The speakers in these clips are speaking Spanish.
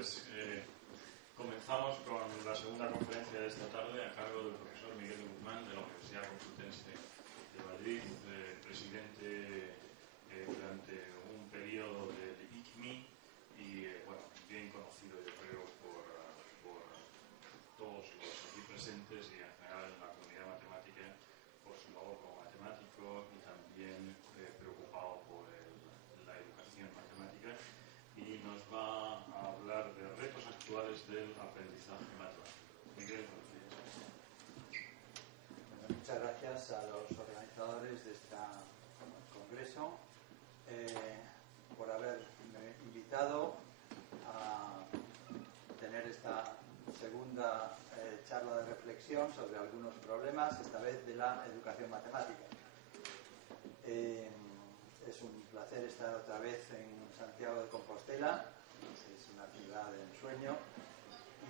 Pues comenzamos con la segunda conferencia de esta tarde a cargo del profesor Miguel de Guzmán de la Universidad Complutense de Madrid, presidente durante un periodo del ICMI y bueno, bien conocido yo creo por todos los aquí presentes y en general en la comunidad matemática por su labor como matemático y también preocupado por la educación matemática, y nos va a hablar de retos actuales del aprendizaje matemático. Miguel, bueno, muchas gracias a los organizadores de este congreso por haberme invitado a tener esta segunda charla de reflexión sobre algunos problemas, esta vez de la educación matemática. Es un placer estar otra vez en Santiago de Compostela, que es una ciudad de ensueño,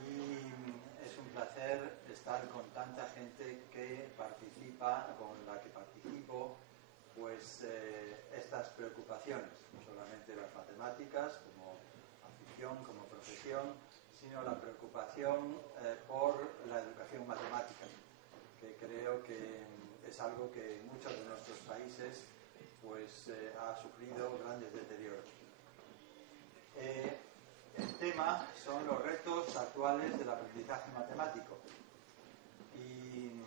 y es un placer estar con tanta gente que participa, con la que participo, pues estas preocupaciones, no solamente las matemáticas como afición, como profesión, sino la preocupación por la educación matemática, que creo que es algo que en muchos de nuestros países pues ha sufrido grandes deterioros. El tema son los retos actuales del aprendizaje matemático y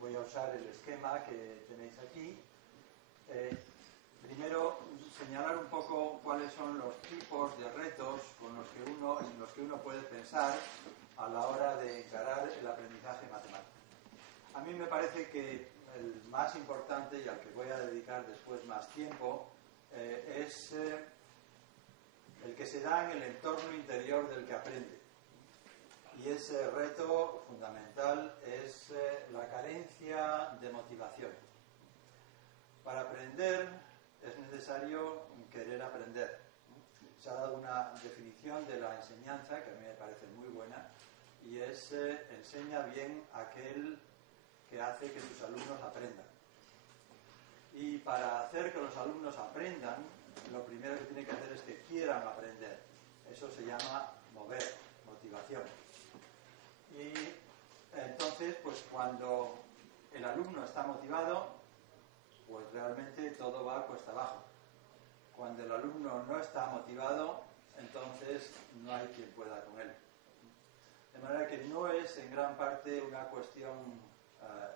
voy a usar el esquema que tenéis aquí. Primero, señalar un poco cuáles son los tipos de retos en los que uno puede pensar a la hora de encarar el aprendizaje matemático. A mí me parece que el más importante y al que voy a dedicar después más tiempo es el que se da en el entorno interior del que aprende. Y ese reto fundamental es la carencia de motivación. Para aprender es necesario querer aprender. Se ha dado una definición de la enseñanza que a mí me parece muy buena, y es enseña bien aquel que hace que sus alumnos aprendan. Y para hacer que los alumnos aprendan, lo primero que tienen que hacer es que quieran aprender. Eso se llama motivación. Y entonces, pues cuando el alumno está motivado, pues realmente todo va cuesta abajo. Cuando el alumno no está motivado, entonces no hay quien pueda con él. De manera que no es en gran parte una cuestión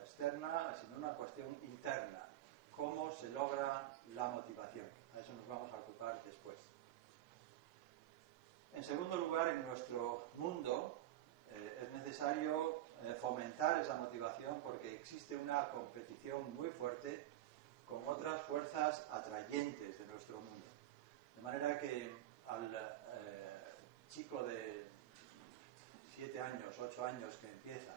externa, sino una cuestión interna. ¿Cómo se logra la motivación? A eso nos vamos a ocupar después. En segundo lugar, en nuestro mundo es necesario fomentar esa motivación porque existe una competición muy fuerte con otras fuerzas atrayentes de nuestro mundo. De manera que al chico de 7 años, 8 años que empieza,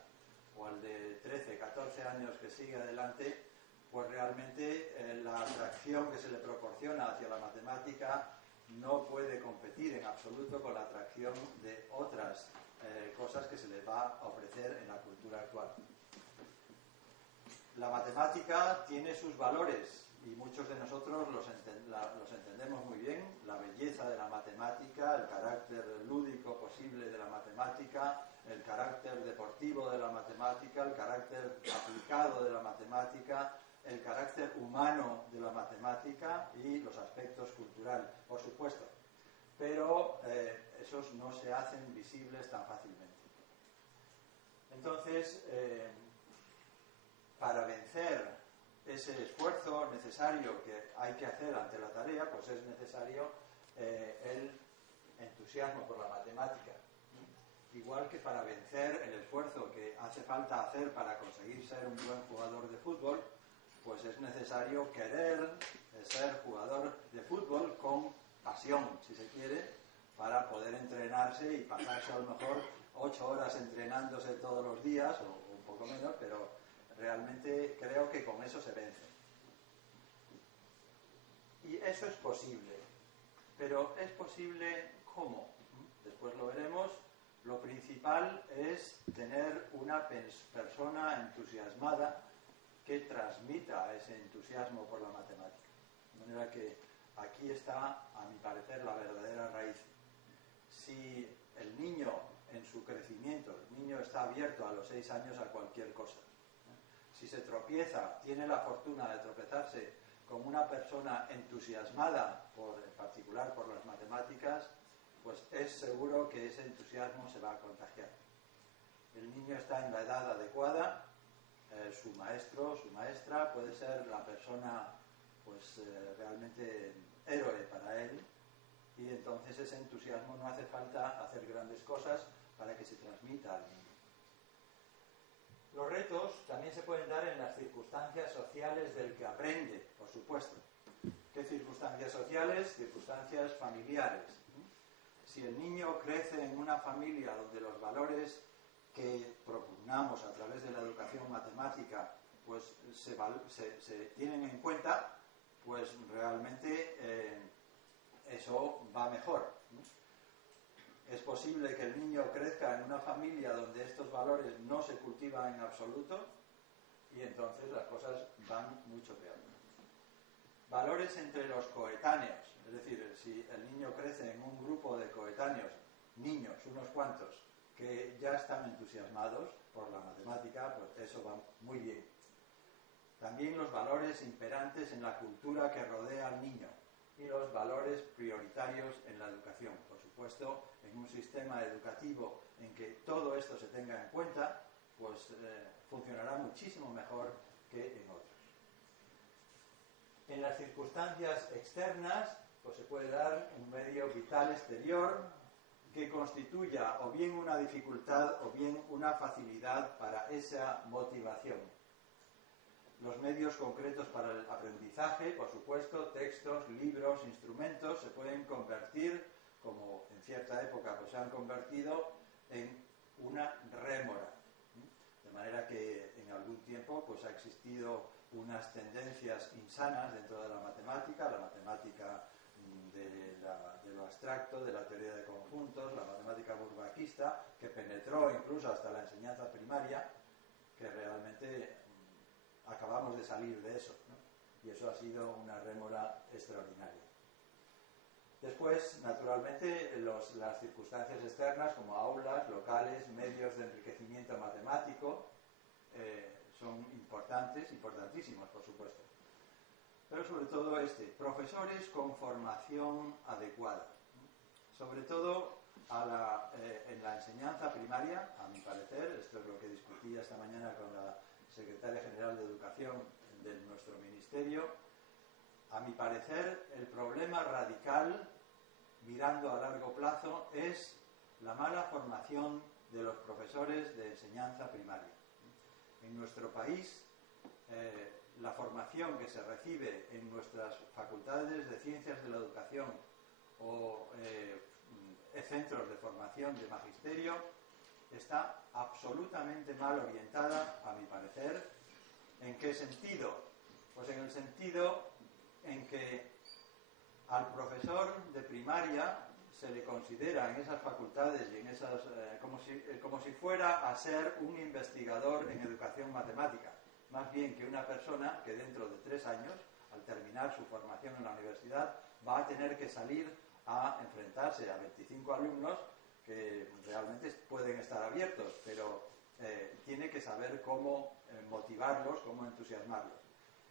o al de 13, 14 años que sigue adelante, pues realmente la atracción que se le proporciona hacia la matemática no puede competir en absoluto con la atracción de otras cosas que se le va a ofrecer en la cultura actual. La matemática tiene sus valores y muchos de nosotros los entendemos muy bien. La belleza de la matemática, el carácter lúdico posible de la matemática, el carácter deportivo de la matemática, el carácter aplicado de la matemática, el carácter humano de la matemática y los aspectos culturales, por supuesto. Pero esos no se hacen visibles tan fácilmente. Entonces, para vencer ese esfuerzo necesario que hay que hacer ante la tarea, pues es necesario el entusiasmo por la matemática. Igual que para vencer el esfuerzo que hace falta hacer para conseguir ser un buen jugador de fútbol, pues es necesario querer ser jugador de fútbol con pasión, si se quiere, para poder entrenarse y pasarse a lo mejor 8 horas entrenándose todos los días, o un poco menos, pero realmente creo que con eso se vence. Y eso es posible. Pero ¿es posible cómo? Después lo veremos. Lo principal es tener una persona entusiasmada que transmita ese entusiasmo por la matemática. De manera que aquí está, a mi parecer, la verdadera raíz. si el niño en su crecimiento, el niño está abierto a los 6 años a cualquier cosa. Si se tropieza, tiene la fortuna de tropezarse con una persona entusiasmada, en particular por las matemáticas, pues es seguro que ese entusiasmo se va a contagiar. El niño está en la edad adecuada, su maestro, su maestra puede ser la persona pues realmente héroe para él, y entonces ese entusiasmo no hace falta hacer grandes cosas para que se transmita al niño. Los retos también se pueden dar en las circunstancias sociales del que aprende, por supuesto. ¿Qué circunstancias sociales? Circunstancias familiares. Si el niño crece en una familia donde los valores que propugnamos a través de la educación matemática pues se tienen en cuenta, pues realmente eso va mejor. Es posible que el niño crezca en una familia donde estos valores no se cultivan en absoluto y entonces las cosas van mucho peor. Valores entre los coetáneos, es decir, si el niño crece en un grupo de coetáneos, niños, unos cuantos, que ya están entusiasmados por la matemática, pues eso va muy bien. También los valores imperantes en la cultura que rodea al niño y los valores prioritarios en la educación. Por supuesto, en un sistema educativo en que todo esto se tenga en cuenta, pues funcionará muchísimo mejor que en otros. En las circunstancias externas, pues se puede dar un medio vital exterior que constituya o bien una dificultad o bien una facilidad para esa motivación. Los medios concretos para el aprendizaje, por supuesto, textos, libros, instrumentos, se pueden convertir, como en cierta época pues se han convertido, en una rémora. De manera que en algún tiempo pues ha existido unas tendencias insanas dentro de la matemática de lo abstracto, de la teoría de conjuntos, la matemática burbaquista, que penetró incluso hasta la enseñanza primaria, que realmente acabamos de salir de eso, ¿no? Y eso ha sido una rémora extraordinaria. Después, naturalmente, las circunstancias externas, como aulas, locales, medios de enriquecimiento matemático, son importantísimos, por supuesto. Pero sobre todo profesores con formación adecuada. Sobre todo en la enseñanza primaria, a mi parecer, esto es lo que discutí esta mañana con la Secretaria General de Educación de nuestro ministerio, a mi parecer el problema radical, mirando a largo plazo, es la mala formación de los profesores de enseñanza primaria. En nuestro país, la formación que se recibe en nuestras facultades de ciencias de la educación o centros de formación de magisterio está absolutamente mal orientada, a mi parecer. ¿En qué sentido? Pues en el sentido en que al profesor de primaria se le considera en esas facultades y en esas como si fuera a ser un investigador en educación matemática, más bien que una persona que dentro de 3 años, al terminar su formación en la universidad, va a tener que salir a enfrentarse a 25 alumnos que realmente pueden estar abiertos, pero tiene que saber cómo motivarlos, cómo entusiasmarlos.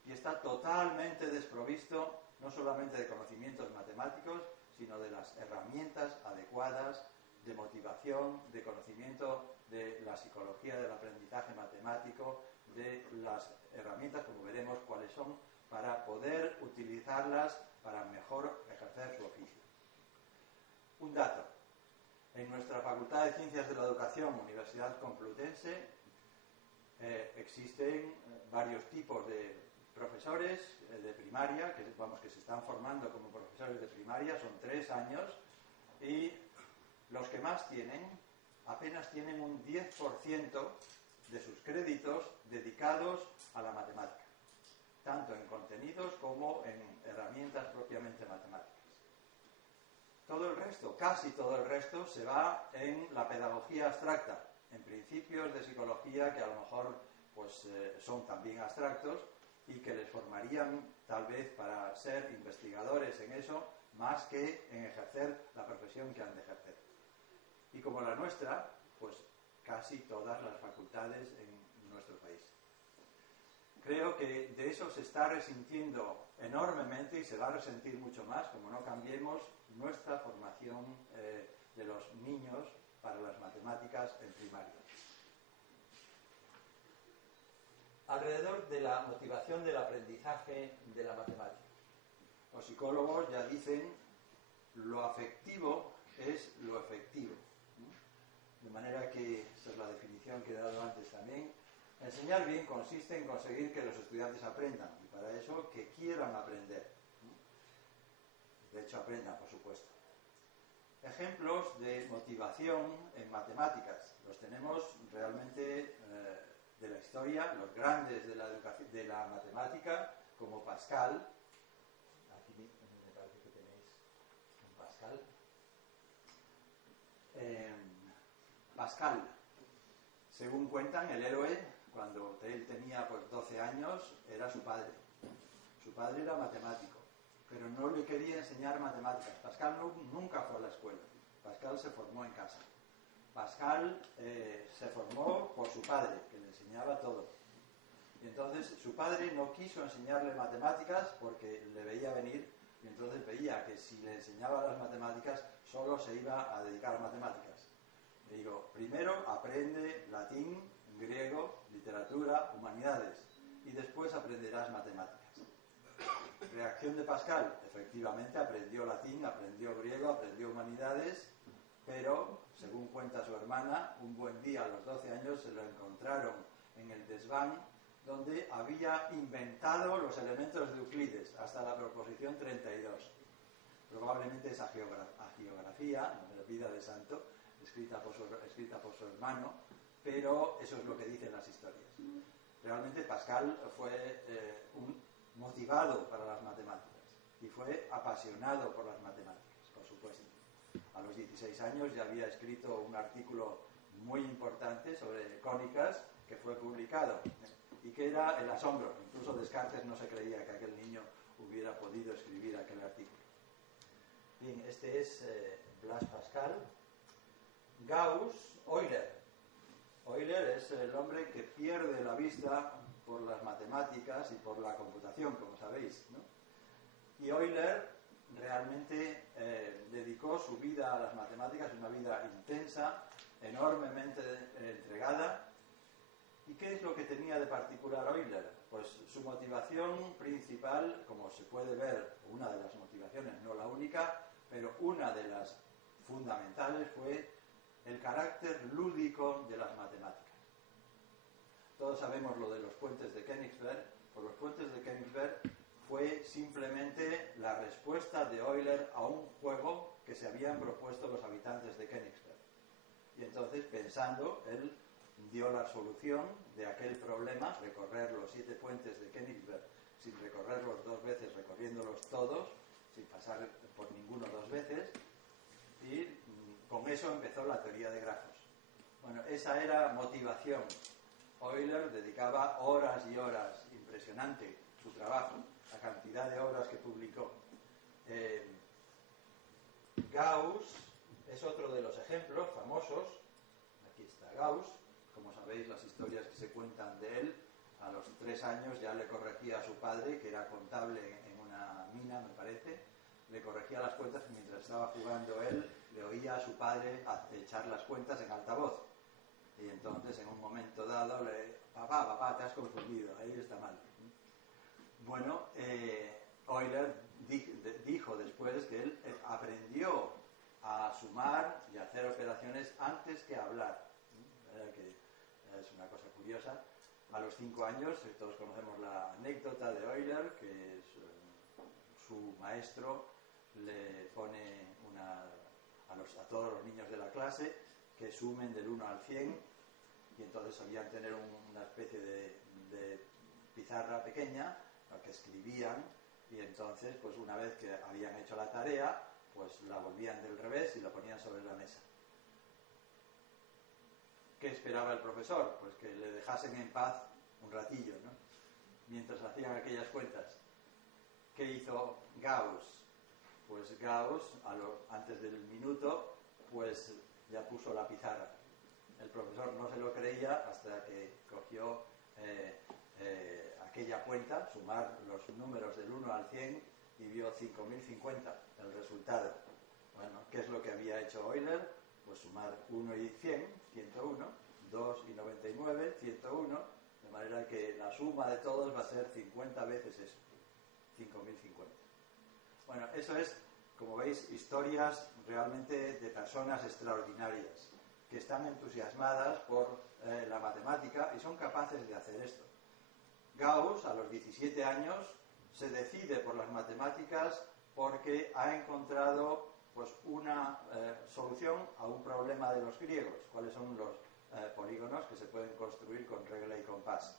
Y está totalmente desprovisto no solamente de conocimientos matemáticos, sino de las herramientas adecuadas de motivación, de conocimiento de la psicología del aprendizaje matemático, de las herramientas, como veremos cuáles son, para poder utilizarlas para mejor ejercer su oficio. Un dato. En nuestra Facultad de Ciencias de la Educación, Universidad Complutense, existen varios tipos de profesores de primaria, que se están formando como profesores de primaria, son 3 años, y los que más tienen, apenas tienen un 10% de sus créditos dedicados a la matemática, tanto en contenidos como en herramientas propiamente matemáticas. Todo el resto, casi todo el resto, se va en la pedagogía abstracta, en principios de psicología que a lo mejor pues, son también abstractos y que les formarían tal vez para ser investigadores en eso, más que en ejercer la profesión que han de ejercer. y como la nuestra, pues casi todas las facultades en nuestro país. Creo que de eso se está resintiendo enormemente y se va a resentir mucho más como no cambiemos nuestra formación de los niños para las matemáticas en primaria. Alrededor de la motivación del aprendizaje de la matemática. Los psicólogos ya dicen lo afectivo es lo efectivo. De manera que, esa es la definición que he dado antes también, enseñar bien consiste en conseguir que los estudiantes aprendan y para eso que quieran aprender. De hecho aprendan, por supuesto. Ejemplos de motivación en matemáticas. Los tenemos realmente de la historia, los grandes de la educación, de la matemática, como Pascal. Aquí me parece que tenéis un Pascal. Pascal, según cuentan, el héroe, cuando él tenía pues 12 años, era su padre. Su padre era matemático, pero no le quería enseñar matemáticas. Pascal nunca fue a la escuela. Pascal se formó en casa. Pascal se formó por su padre, que le enseñaba todo. Y entonces su padre no quiso enseñarle matemáticas porque le veía venir y entonces veía que si le enseñaba las matemáticas solo se iba a dedicar a matemáticas. Le digo, primero aprende latín, griego, literatura, humanidades y después aprenderás matemáticas. Reacción de Pascal, efectivamente aprendió latín, aprendió griego, aprendió humanidades, pero, según cuenta su hermana, un buen día a los 12 años se lo encontraron en el desván donde había inventado los elementos de Euclides hasta la proposición 32. Probablemente esa geografía, la vida de santo, escrita por su hermano, pero eso es lo que dicen las historias. Realmente Pascal fue motivado para las matemáticas y fue apasionado por las matemáticas, por supuesto. A los 16 años ya había escrito un artículo muy importante sobre cónicas que fue publicado y que era el asombro. Incluso Descartes no se creía que aquel niño hubiera podido escribir aquel artículo. Bien, este es Blaise Pascal. Gauss, Euler. Euler es el hombre que pierde la vista por las matemáticas y por la computación, como sabéis, ¿no? Y Euler realmente dedicó su vida a las matemáticas, una vida intensa, enormemente entregada. ¿Y qué es lo que tenía de particular Euler? Pues su motivación principal, como se puede ver, una de las motivaciones, no la única, pero una de las fundamentales fue el carácter lúdico de las matemáticas. Todos sabemos lo de los puentes de Königsberg. Pues los puentes de Königsberg fue simplemente la respuesta de Euler a un juego que se habían propuesto los habitantes de Königsberg. Y entonces, pensando, él dio la solución de aquel problema, recorrer los 7 puentes de Königsberg sin recorrerlos 2 veces, recorriéndolos todos, sin pasar por ninguno 2 veces, y con eso empezó la teoría de grafos. Bueno, esa era motivación. Euler dedicaba horas y horas, impresionante su trabajo, la cantidad de obras que publicó. Gauss es otro de los ejemplos famosos. Aquí está Gauss. Como sabéis, las historias que se cuentan de él, a los 3 años ya le corregía a su padre, que era contable en una mina, me parece, le corregía las cuentas y mientras estaba jugando él, le oía a su padre echar las cuentas en altavoz. Y entonces, en un momento dado, papá, te has confundido, ahí está mal. Bueno, Euler dijo después que él aprendió a sumar y a hacer operaciones antes que hablar. Que es una cosa curiosa. A los 5 años, todos conocemos la anécdota de Euler, que su maestro le pone a todos los niños de la clase que sumen del 1 al 100 y entonces solían tener una especie de pizarra pequeña la que escribían y entonces pues una vez que habían hecho la tarea pues la volvían del revés y la ponían sobre la mesa. ¿Qué esperaba el profesor? Pues que le dejasen en paz un ratillo, ¿no? Mientras hacían aquellas cuentas. ¿Qué hizo Gauss? Pues Gauss, antes del minuto, pues ya puso la pizarra. El profesor no se lo creía hasta que cogió aquella cuenta, sumar los números del 1 al 100 y vio 5050, el resultado. Bueno, ¿qué es lo que había hecho Euler? Pues sumar 1 y 100, 101, 2 y 99, 101, de manera que la suma de todos va a ser 50 veces eso, 5050. Bueno, eso es, como veis, historias realmente de personas extraordinarias, que están entusiasmadas por la matemática y son capaces de hacer esto. Gauss, a los 17 años, se decide por las matemáticas porque ha encontrado pues, una solución a un problema de los griegos. ¿Cuáles son los polígonos que se pueden construir con regla y compás?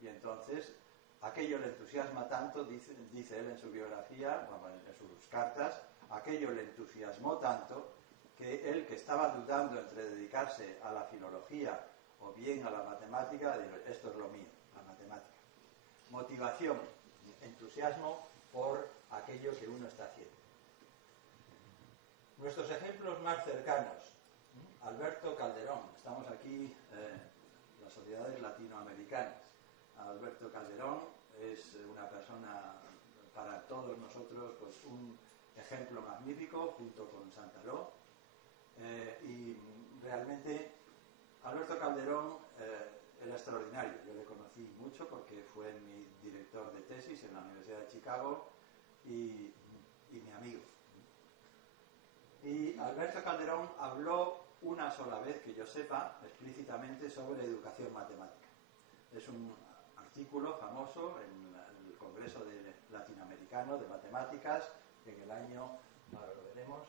Y entonces, aquello le entusiasma tanto, dice él en su biografía, bueno, en sus cartas, aquello le entusiasmó tanto que él, que estaba dudando entre dedicarse a la filología o bien a la matemática, dijo, esto es lo mío, la matemática. Motivación, entusiasmo por aquello que uno está haciendo. Nuestros ejemplos más cercanos. Alberto Calderón. Estamos aquí en las sociedades latinoamericanas. Alberto Calderón es una persona para todos nosotros pues un ejemplo magnífico junto con Santaló. Y realmente Alberto Calderón era extraordinario. Yo le conocí mucho porque fue mi director de tesis en la Universidad de Chicago y mi amigo. Y Alberto Calderón habló una sola vez, que yo sepa, explícitamente sobre educación matemática. Es un artículo famoso en el Congreso Latinoamericano de Matemáticas, que en el año, ahora lo veremos,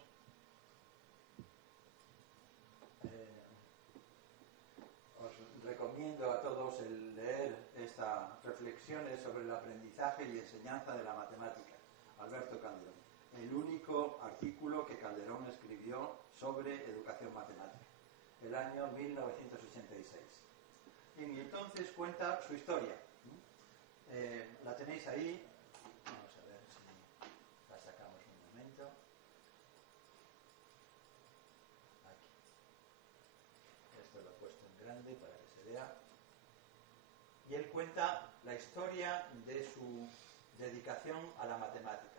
os recomiendo a todos el leer estas reflexiones sobre el aprendizaje y enseñanza de la matemática. Alberto Calderón. El único artículo que Calderón escribió sobre educación matemática. El año 1986. Y entonces cuenta su historia. La tenéis ahí. Vamos a ver si la sacamos un momento. Aquí. Esto lo he puesto en grande para que se vea. Y él cuenta la historia de su dedicación a la matemática.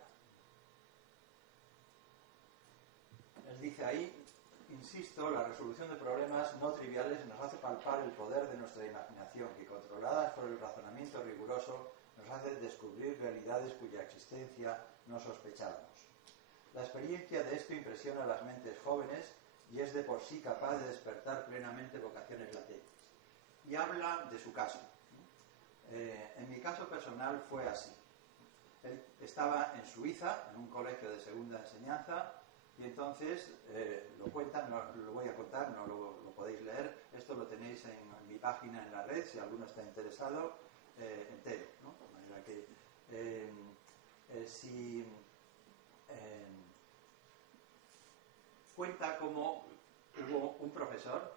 Él dice ahí, insisto, la resolución de problemas no triviales nos hace palpar el poder de nuestra imaginación, que controladas por el razonamiento riguroso nos hace descubrir realidades cuya existencia no sospechábamos. La experiencia de esto impresiona a las mentes jóvenes y es de por sí capaz de despertar plenamente vocaciones latentes. Y habla de su caso. En mi caso personal fue así. Él estaba en Suiza, en un colegio de segunda enseñanza, y entonces lo cuentan, no lo voy a contar, no lo podéis leer. Esto lo tenéis en mi página en la red, si alguno está interesado, entero, ¿no? De manera que cuenta cómo hubo un profesor,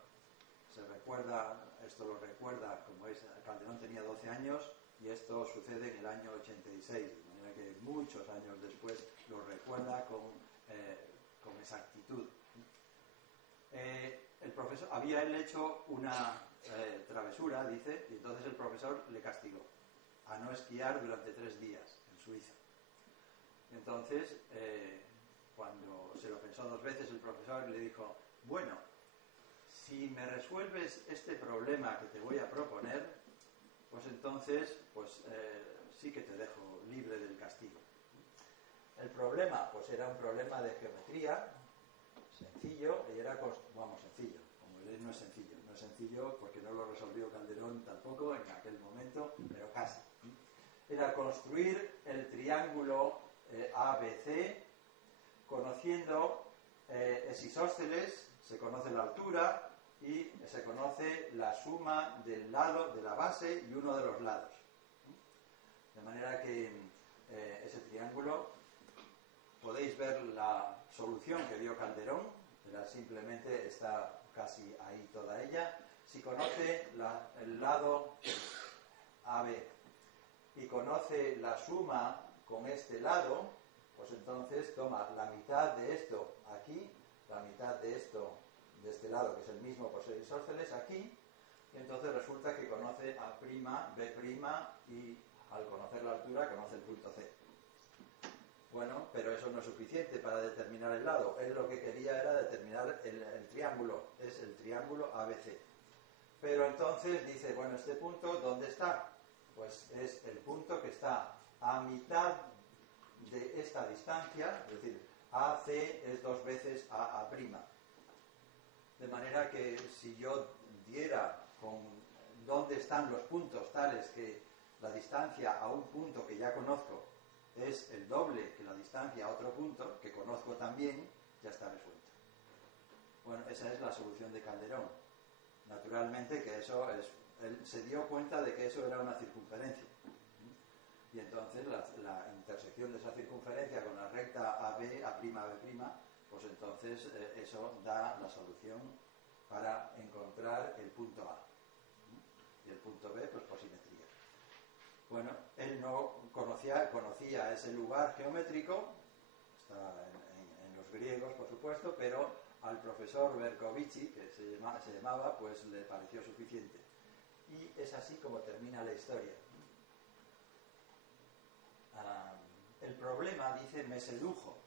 se recuerda, esto lo recuerda, como es, Calderón tenía 12 años y esto sucede en el año 86, de manera que muchos años después lo recuerda con exactitud. El profesor había él hecho una travesura, dice, y entonces el profesor le castigó a no esquiar durante 3 días en Suiza. Entonces, cuando se lo pensó 2 veces, el profesor le dijo, bueno, si me resuelves este problema que te voy a proponer, pues entonces sí que te dejo libre del castigo. El problema, pues era un problema de geometría, sencillo, y era, sencillo, como veis no es sencillo porque no lo resolvió Calderón tampoco en aquel momento, pero casi. Era construir el triángulo ABC, conociendo isósceles, se conoce la altura y se conoce la suma del lado de la base y uno de los lados. De manera que ese triángulo, podéis ver la solución que dio Calderón, simplemente está casi ahí toda ella. Si conoce el lado AB y conoce la suma con este lado, pues entonces toma la mitad de esto aquí, la mitad de esto de este lado, que es el mismo por ser isósceles, aquí, y entonces resulta que conoce A', B', y al conocer la altura conoce el punto C. Bueno, pero eso no es suficiente para determinar el lado. Él lo que quería era determinar el triángulo, es el triángulo ABC. Pero entonces dice, bueno, este punto, ¿dónde está? Pues es el punto que está a mitad de esta distancia, es decir, AC es 2 veces AA'. De manera que si yo diera con dónde están los puntos tales que la distancia a un punto que ya conozco es el doble que la distancia a otro punto, que conozco también, ya está resuelto. Bueno, esa es la solución de Calderón. Naturalmente que eso es... Él se dio cuenta de que eso era una circunferencia. Y entonces la intersección de esa circunferencia con la recta AB, A'B', pues entonces eso da la solución para encontrar el punto A. Y el punto B, pues por simetría. Bueno, él no conocía ese lugar geométrico, está en los griegos, por supuesto, pero al profesor Berkovici, que se llamaba, pues le pareció suficiente. Y es así como termina la historia. El problema, dice, me sedujo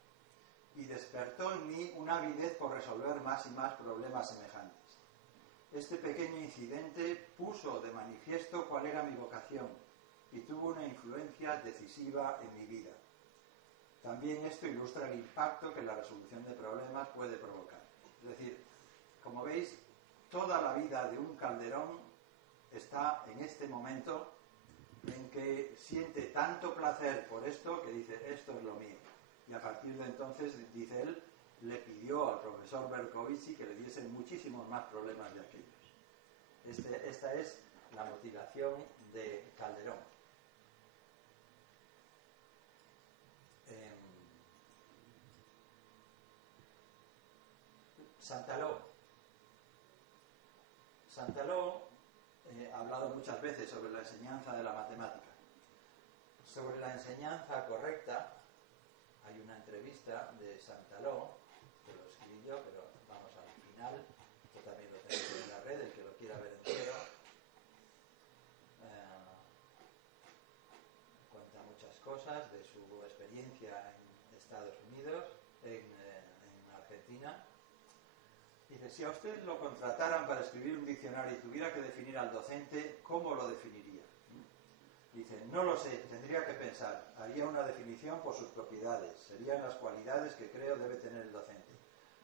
y despertó en mí una avidez por resolver más y más problemas semejantes. Este pequeño incidente puso de manifiesto cuál era mi vocación y tuvo una influencia decisiva en mi vida. También esto ilustra el impacto que la resolución de problemas puede provocar. Es decir, como veis, toda la vida de un Calderón está en este momento en que siente tanto placer por esto que dice, esto es lo mío. Y a partir de entonces, dice él, le pidió al profesor Berkovici que le diesen muchísimos más problemas de aquellos. Esta es la motivación de Calderón. Santaló ha hablado muchas veces sobre la enseñanza de la matemática. Sobre la enseñanza correcta, hay una entrevista de Santaló, que lo escribí yo, pero vamos al final, que también lo tenéis en la red, el que lo quiera ver entero. Cuenta muchas cosas de su experiencia en Estados Unidos, en Argentina. Dice, si a usted lo contrataran para escribir un diccionario y tuviera que definir al docente, ¿cómo lo definiría? Dice, no lo sé, tendría que pensar. Haría una definición por sus propiedades. Serían las cualidades que creo debe tener el docente.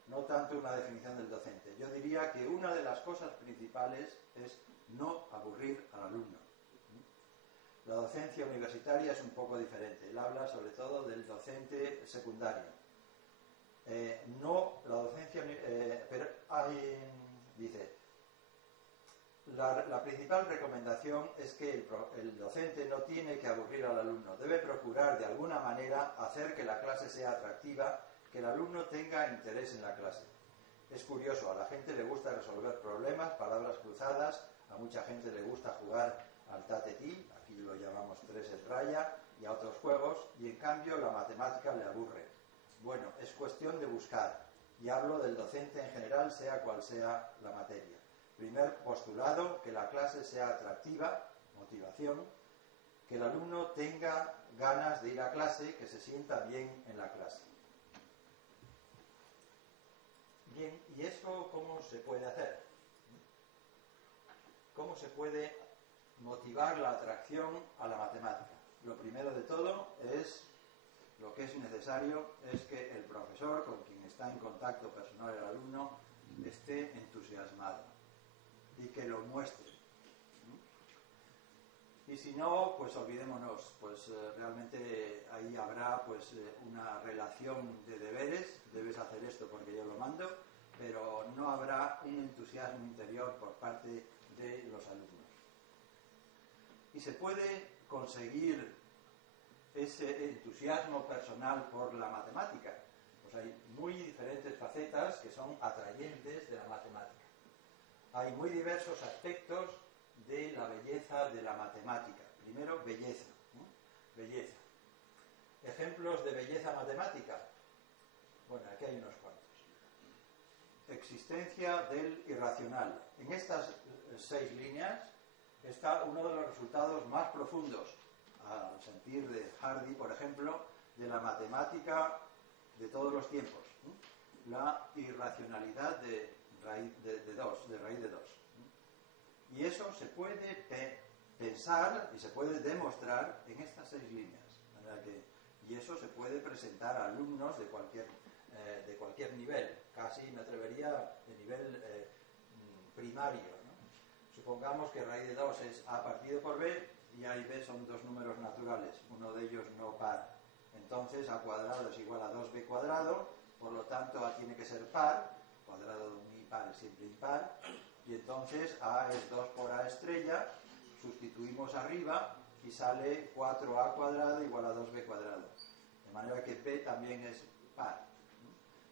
No tanto una definición del docente. Yo diría que una de las cosas principales es no aburrir al alumno. La docencia universitaria es un poco diferente. Él habla sobre todo del docente secundario. La docencia... pero hay... Dice... La principal recomendación es que el docente no tiene que aburrir al alumno. Debe procurar de alguna manera hacer que la clase sea atractiva, que el alumno tenga interés en la clase. Es curioso, a la gente le gusta resolver problemas, palabras cruzadas, a mucha gente le gusta jugar al tatetí, aquí lo llamamos tres en raya, y a otros juegos, y en cambio la matemática le aburre. Bueno, es cuestión de buscar, y hablo del docente en general, sea cual sea la materia. Primer postulado, que la clase sea atractiva, motivación, que el alumno tenga ganas de ir a clase, que se sienta bien en la clase. Bien, ¿y eso cómo se puede hacer? ¿Cómo se puede motivar la atracción a la matemática? Lo primero de todo es, lo que es necesario, es que el profesor, con quien está en contacto personal el alumno, esté entusiasmado y que lo muestre. Y si no, pues olvidémonos, pues realmente ahí habrá pues una relación de deberes, debes hacer esto porque yo lo mando, pero no habrá un entusiasmo interior por parte de los alumnos. Y se puede conseguir ese entusiasmo personal por la matemática. Pues hay muy diferentes facetas que son atrayentes de la matemática. Hay muy diversos aspectos de la belleza de la matemática. Primero, belleza. Belleza. Ejemplos de belleza matemática. Bueno, aquí hay unos cuantos. existencia del irracional. En estas 6 líneas está uno de los resultados más profundos, al sentir de Hardy, por ejemplo, de la matemática de todos los tiempos, la irracionalidad de raíz de 2. Y eso se puede pensar y se puede demostrar en estas 6 líneas. Y eso se puede presentar a alumnos de cualquier nivel, casi me atrevería de nivel primario, ¿no? Supongamos que raíz de 2 es a partido por b, y a y b son 2 números naturales, uno de ellos no par. Entonces a cuadrado es igual a 2b cuadrado, por lo tanto a tiene que ser par, cuadrado de un impar es siempre impar, y entonces a es 2 por a estrella, sustituimos arriba y sale 4a cuadrado igual a 2b cuadrado. De manera que b también es par.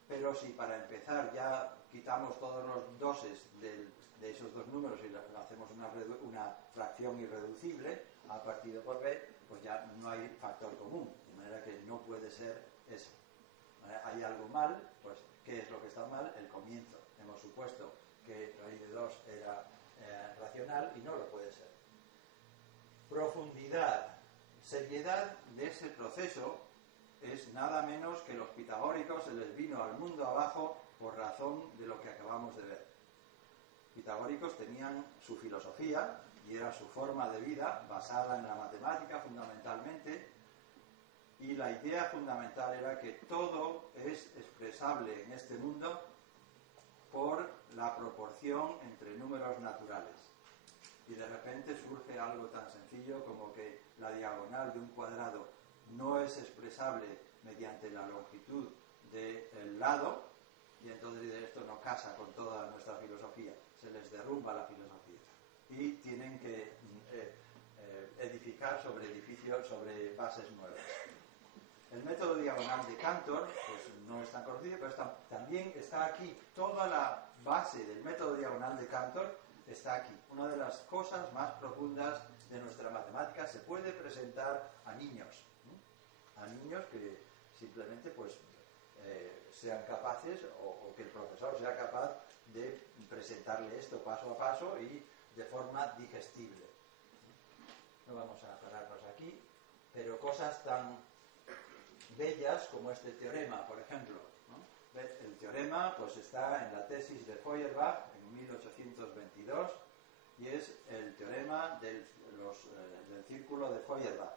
Pero si para empezar ya quitamos todos los doses de esos 2 números y hacemos una fracción irreducible, a partido por b, pues ya no hay factor común, de manera que no puede ser eso. Hay algo mal, pues ¿qué es lo que está mal? El comienzo. Hemos supuesto que raíz de 2 era racional y no lo puede ser. Profundidad, seriedad de ese proceso es nada menos que los pitagóricos se les vino al mundo abajo por razón de lo que acabamos de ver. Pitagóricos tenían su filosofía y era su forma de vida basada en la matemática fundamentalmente, y la idea fundamental era que todo es expresable en este mundo por la proporción entre números naturales. Y de repente surge algo tan sencillo como que la diagonal de un cuadrado no es expresable mediante la longitud del lado, y entonces esto no casa con toda nuestra filosofía, se les derrumba la filosofía y tienen que edificar sobre edificios, sobre bases nuevas. El método diagonal de Cantor pues no es tan conocido, pero también está aquí. Toda la base del método diagonal de Cantor está aquí. Una de las cosas más profundas de nuestra matemática se puede presentar a niños que simplemente pues sean capaces o que el profesor sea capaz de presentarle esto paso a paso y de forma digestible. No vamos a pararnos aquí, pero cosas tan bellas como este teorema, por ejemplo, ¿no? El teorema pues está en la tesis de Feuerbach en 1822 y es el teorema del círculo de Feuerbach,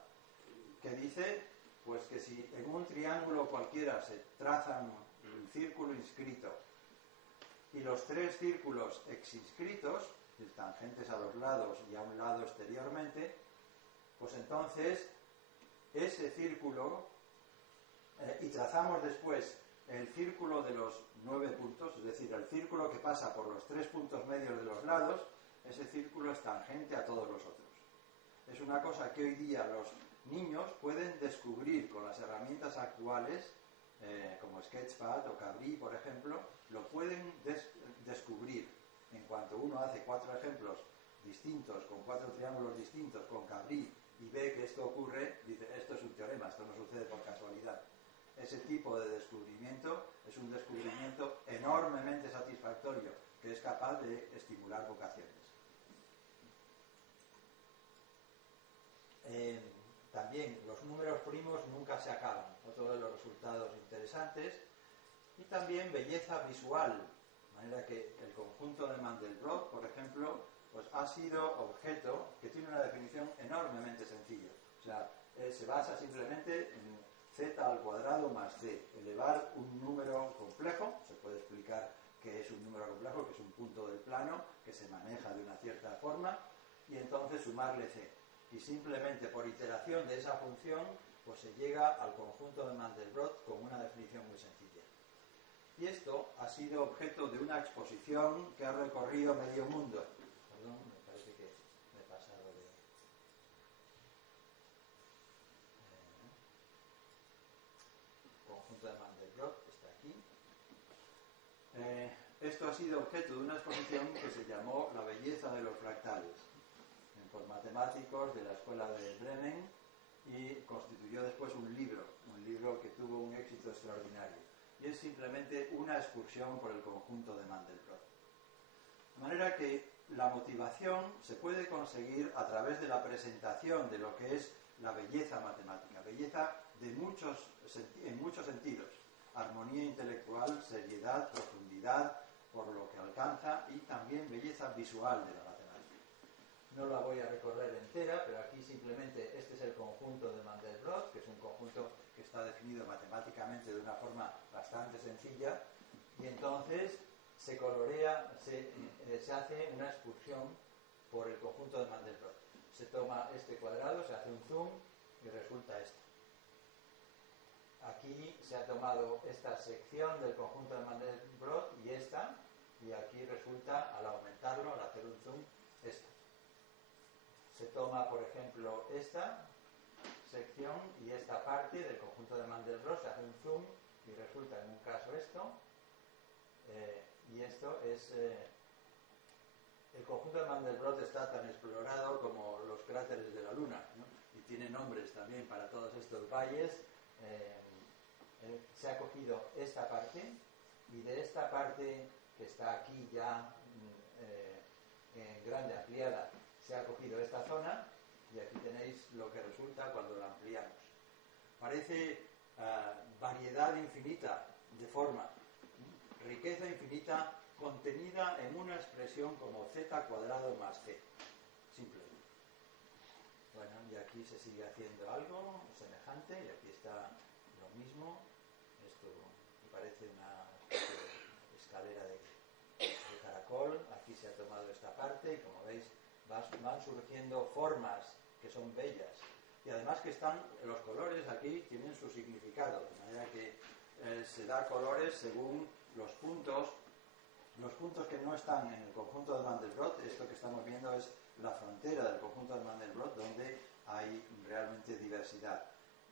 que dice pues que si en un triángulo cualquiera se trazan un círculo inscrito y los 3 círculos exinscritos, tangentes a los lados y a un lado exteriormente, pues entonces ese círculo y trazamos después el círculo de los 9 puntos, es decir, el círculo que pasa por los 3 puntos medios de los lados, ese círculo es tangente a todos los otros. Es una cosa que hoy día los niños pueden descubrir con las herramientas actuales, como Sketchpad o Cabri, por ejemplo, lo pueden descubrir. En cuanto uno hace 4 ejemplos distintos, con 4 triángulos distintos, con Cabri, y ve que esto ocurre, dice, esto es un teorema, esto no sucede por casualidad. Ese tipo de descubrimiento es un descubrimiento enormemente satisfactorio, que es capaz de estimular vocaciones. También los números primos nunca se acaban, otro de los resultados interesantes, y también belleza visual, de manera que el conjunto de Mandelbrot, por ejemplo, pues ha sido objeto que tiene una definición enormemente sencilla. O sea, se basa simplemente en z al cuadrado más c. Elevar un número complejo, se puede explicar qué es un número complejo, que es un punto del plano, que se maneja de una cierta forma, y entonces sumarle c. Y simplemente por iteración de esa función, pues se llega al conjunto de Mandelbrot con una definición muy sencilla. Y esto ha sido objeto de una exposición que ha recorrido medio mundo. Perdón, me parece que me he pasado de... conjunto de Mandelbrot, está aquí. Esto ha sido objeto de una exposición que se llamó La belleza de los fractales, por matemáticos de la escuela de Bremen, y constituyó después un libro que tuvo un éxito extraordinario. Y y es simplemente una excursión por el conjunto de Mandelbrot. De manera que la motivación se puede conseguir a través de la presentación de lo que es la belleza matemática, belleza en muchos sentidos, armonía intelectual, seriedad, profundidad, por lo que alcanza, y también belleza visual de la matemática. No la voy a recorrer entera, pero aquí simplemente este es el conjunto de Mandelbrot, que es un conjunto que está definido matemáticamente de una forma bastante sencilla, y entonces se colorea, se hace una excursión por el conjunto de Mandelbrot. Se toma este cuadrado, se hace un zoom y resulta esto. Aquí se ha tomado esta sección del conjunto de Mandelbrot y aquí resulta, al aumentarlo, al hacer un zoom, esto. Se toma, por ejemplo, esta sección y esta parte del conjunto de Mandelbrot, se hace un zoom y resulta en un caso esto, y esto es... el conjunto de Mandelbrot está tan explorado como los cráteres de la Luna, ¿no? Y tiene nombres también para todos estos valles. Se ha cogido esta parte, y de esta parte que está aquí ya en grande ampliada, se ha cogido esta zona, y aquí tenéis lo que resulta cuando la ampliamos. Parece variedad infinita de forma, riqueza infinita contenida en una expresión como z cuadrado más c, simplemente. Bueno, y aquí se sigue haciendo algo semejante, y aquí está lo mismo. Esto me parece una especie de escalera de caracol. Aquí se ha tomado esta parte y, como veis, van surgiendo formas que son bellas, y además que los colores aquí tienen su significado, de manera que se da colores según los puntos que no están en el conjunto de Mandelbrot. Esto que estamos viendo es la frontera del conjunto de Mandelbrot, donde hay realmente diversidad.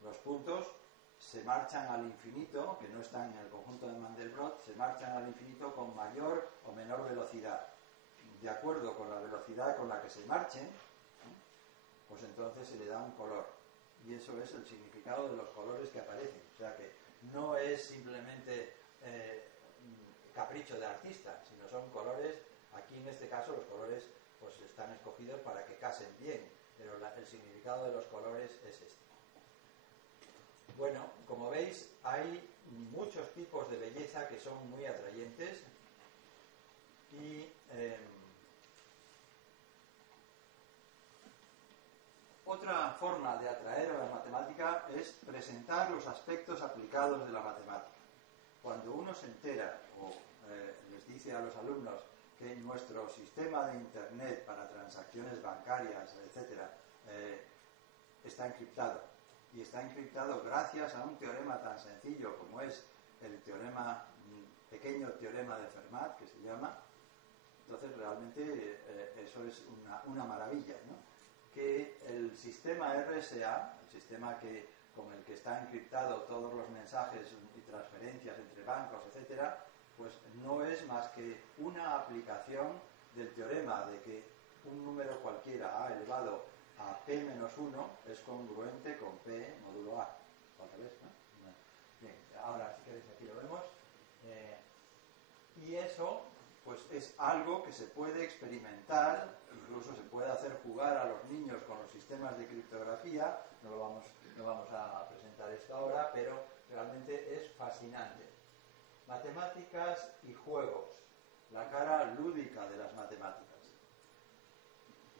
Los puntos se marchan al infinito, que no están en el conjunto de Mandelbrot, se marchan al infinito con mayor o menor velocidad. De acuerdo con la velocidad con la que se marchen, pues entonces se le da un color. Y eso es el significado de los colores que aparecen. O sea que no es simplemente capricho de artista, sino son colores. Aquí en este caso los colores pues están escogidos para que casen bien, pero el significado de los colores es este. Bueno, como veis, hay muchos tipos de belleza que son muy atrayentes, y otra forma de atraer a la matemática es presentar los aspectos aplicados de la matemática. Cuando uno se entera o les dice a los alumnos que nuestro sistema de Internet para transacciones bancarias, etcétera, está encriptado, y está encriptado gracias a un teorema tan sencillo como es el pequeño teorema de Fermat, que se llama, entonces realmente eso es una maravilla, ¿no? Que el sistema RSA, el sistema con el que está encriptado todos los mensajes y transferencias entre bancos, etcétera, pues no es más que una aplicación del teorema de que un número cualquiera a elevado a p menos 1 es congruente con p módulo a. Al revés, ¿no? Bien, ahora si queréis aquí lo vemos. Y eso pues es algo que se puede experimentar, incluso se puede hacer jugar a los niños con los sistemas de criptografía. No vamos a presentar esto ahora, pero realmente es fascinante. Matemáticas y juegos, la cara lúdica de las matemáticas.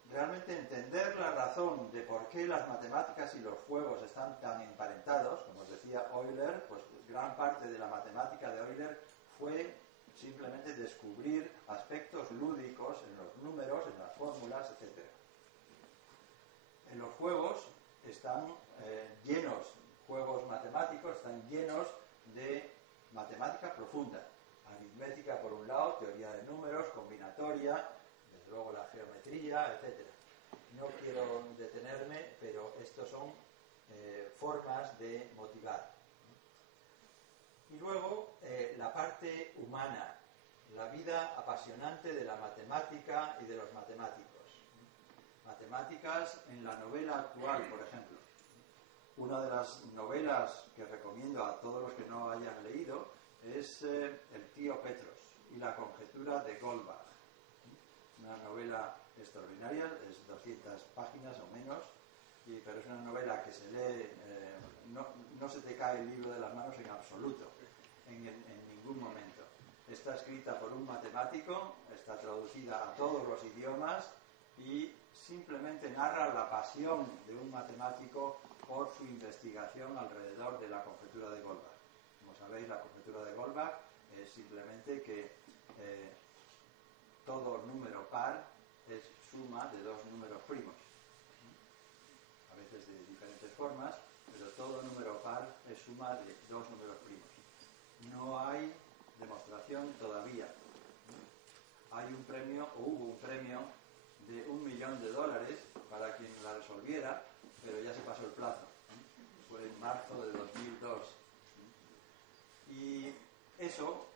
Realmente entender la razón de por qué las matemáticas y los juegos están tan emparentados, como os decía Euler, pues gran parte de la matemática de Euler fue simplemente descubrir aspectos lúdicos en los números, en las fórmulas, etc. En los juegos están juegos matemáticos están llenos de matemática profunda, aritmética por un lado, teoría de números, combinatoria, desde luego la geometría, etc. No quiero detenerme, pero estos son formas de motivar. Y luego la parte humana, la vida apasionante de la matemática y de los matemáticos. Matemáticas en la novela actual, por ejemplo. Una de las novelas que recomiendo a todos los que no hayan leído es El tío Petros y la conjetura de Goldbach. Una novela extraordinaria, es 200 páginas o menos, pero es una novela que se lee, no se te cae el libro de las manos en absoluto, en ningún momento. Está escrita por un matemático, está traducida a todos los idiomas y simplemente narra la pasión de un matemático por su investigación alrededor de la conjetura de Goldbach. Como sabéis, la conjetura de Goldbach es simplemente que todo número par es suma de dos números primos. A veces de diferentes formas, pero todo número par es suma de dos números primos. No hay demostración todavía. Hay un premio, o hubo un premio de $1 millón para quien la resolviera, pero ya se pasó el plazo. Fue en marzo de 2002. Y eso,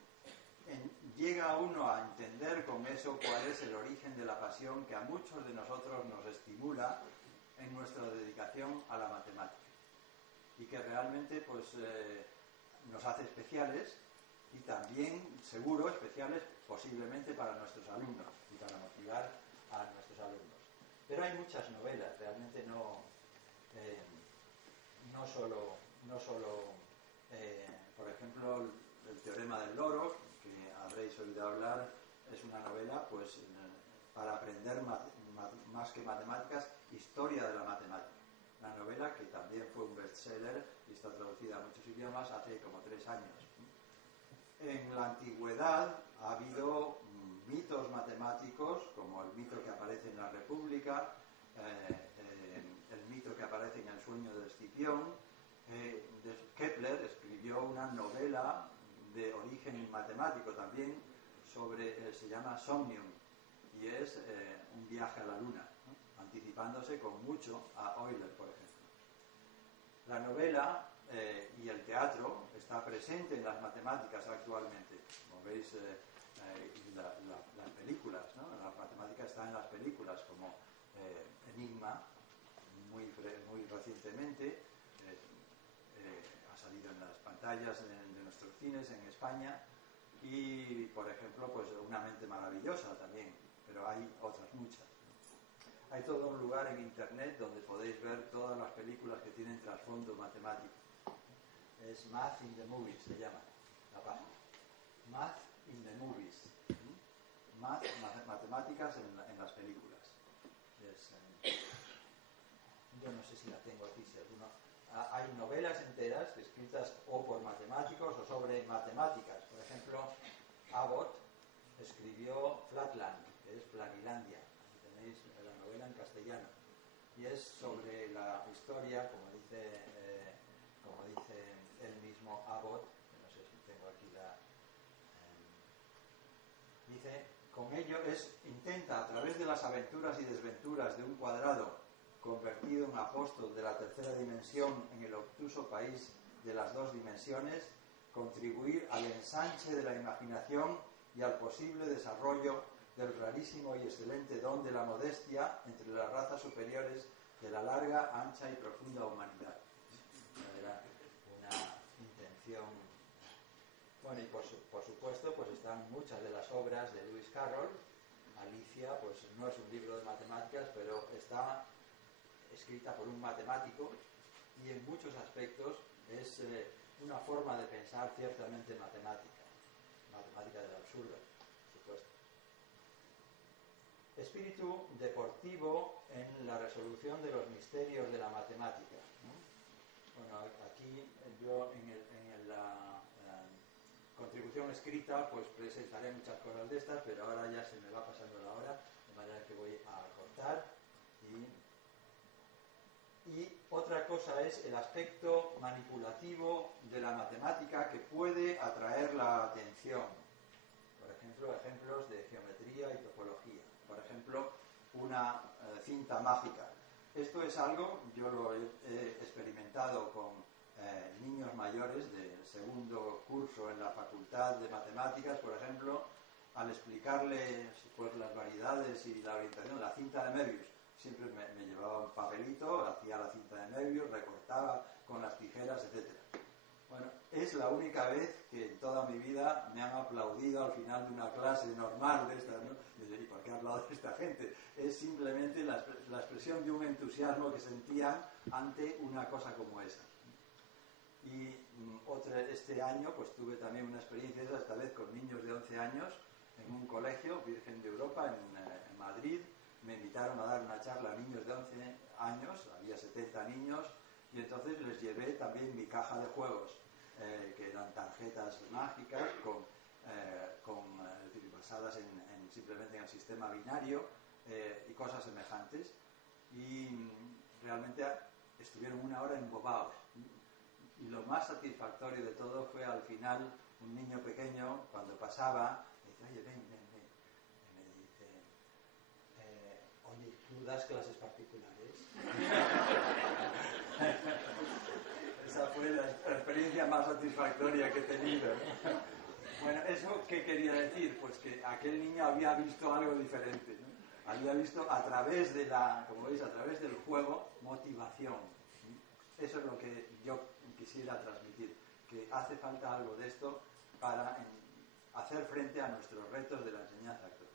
llega uno a entender con eso cuál es el origen de la pasión que a muchos de nosotros nos estimula en nuestra dedicación a la matemática. Y que realmente pues, nos hace especiales y también, seguro, especiales posiblemente para nuestros alumnos y para motivar a nuestros alumnos. Pero hay muchas novelas, realmente no solo por ejemplo, el teorema del loro, que habréis oído hablar, es una novela pues para aprender más que matemáticas, historia de la matemática. Una novela que también fue un bestseller y está traducida a muchos idiomas hace como 3 años. En la antigüedad ha habido mitos matemáticos, como el mito que aparece en la República, el mito que aparece en El sueño de Escipión. Kepler escribió una novela de origen matemático también, se llama Somnium, y es un viaje a la luna, ¿no? Anticipándose con mucho a Euler, por ejemplo. La novela y el teatro está presente en las matemáticas actualmente. Como veis, las películas, ¿no? La matemática está en las películas, como Enigma, muy recientemente, ha salido en las pantallas de nuestros cines en España, y, por ejemplo, pues Una mente maravillosa también, pero hay otras muchas. Hay todo un lugar en internet donde podéis ver todas las películas que tienen trasfondo matemático. Es Math in the Movies, se llama la página. Math in the Movies. Matemáticas en las películas. Yo no sé si la tengo aquí, si alguno. Hay novelas enteras escritas o por matemáticos o sobre matemáticas. Por ejemplo, Abbott escribió Flatland, que es Planilandia. Aquí tenéis la novela en castellano. Y es sobre la historia, como dice él mismo, Abbott, que no sé si tengo aquí dice, con ello intenta, a través de las aventuras y desventuras de un cuadrado convertido en apóstol de la tercera dimensión en el obtuso país de las 2 dimensiones, contribuir al ensanche de la imaginación y al posible desarrollo del rarísimo y excelente don de la modestia entre las razas superiores de la larga, ancha y profunda humanidad. Era una intención. Bueno, y por supuesto pues están muchas de las obras de Lewis Carroll. Alicia pues no es un libro de matemáticas, pero está escrita por un matemático y en muchos aspectos es una forma de pensar ciertamente matemática del absurdo, por supuesto. Espíritu deportivo en la resolución de los misterios de la matemática, ¿no? Bueno, aquí yo en la contribución escrita pues presentaré muchas cosas de estas, pero ahora ya se me va pasando la hora, de manera que voy a cortar. Y otra cosa es el aspecto manipulativo de la matemática que puede atraer la atención. Por ejemplo, ejemplos de geometría y topología. Por ejemplo, una cinta mágica. Esto es algo, yo lo he experimentado con niños mayores de segundo curso en la Facultad de Matemáticas, por ejemplo, al explicarles pues, las variedades y la orientación de la cinta de Möbius. Siempre me llevaba un papelito, hacía la cinta de Möbius, recortaba con las tijeras, etc. Bueno, es la única vez que en toda mi vida me han aplaudido al final de una clase normal de esta, ¿no? ¿Y por qué aplaude esta gente? Es simplemente la expresión de un entusiasmo que sentían ante una cosa como esa. Y este año pues tuve también una experiencia esta vez con niños de 11 años en un colegio, Virgen de Europa, en Madrid. Me invitaron a dar una charla a niños de 11 años, había 70 niños, y entonces les llevé también mi caja de juegos, que eran tarjetas mágicas basadas simplemente en el sistema binario y cosas semejantes. Y realmente estuvieron una hora embobados. Y lo más satisfactorio de todo fue al final un niño pequeño, cuando pasaba, me dice, oye, ven. Y me dice, oye, ¿tú das clases particulares? Esa fue la experiencia más satisfactoria que he tenido. Bueno, ¿eso qué quería decir? Pues que aquel niño había visto algo diferente, ¿no? Había visto a través de como veis, a través del juego, motivación. Eso es lo que yo quisiera transmitir, que hace falta algo de esto para hacer frente a nuestros retos de la enseñanza actual.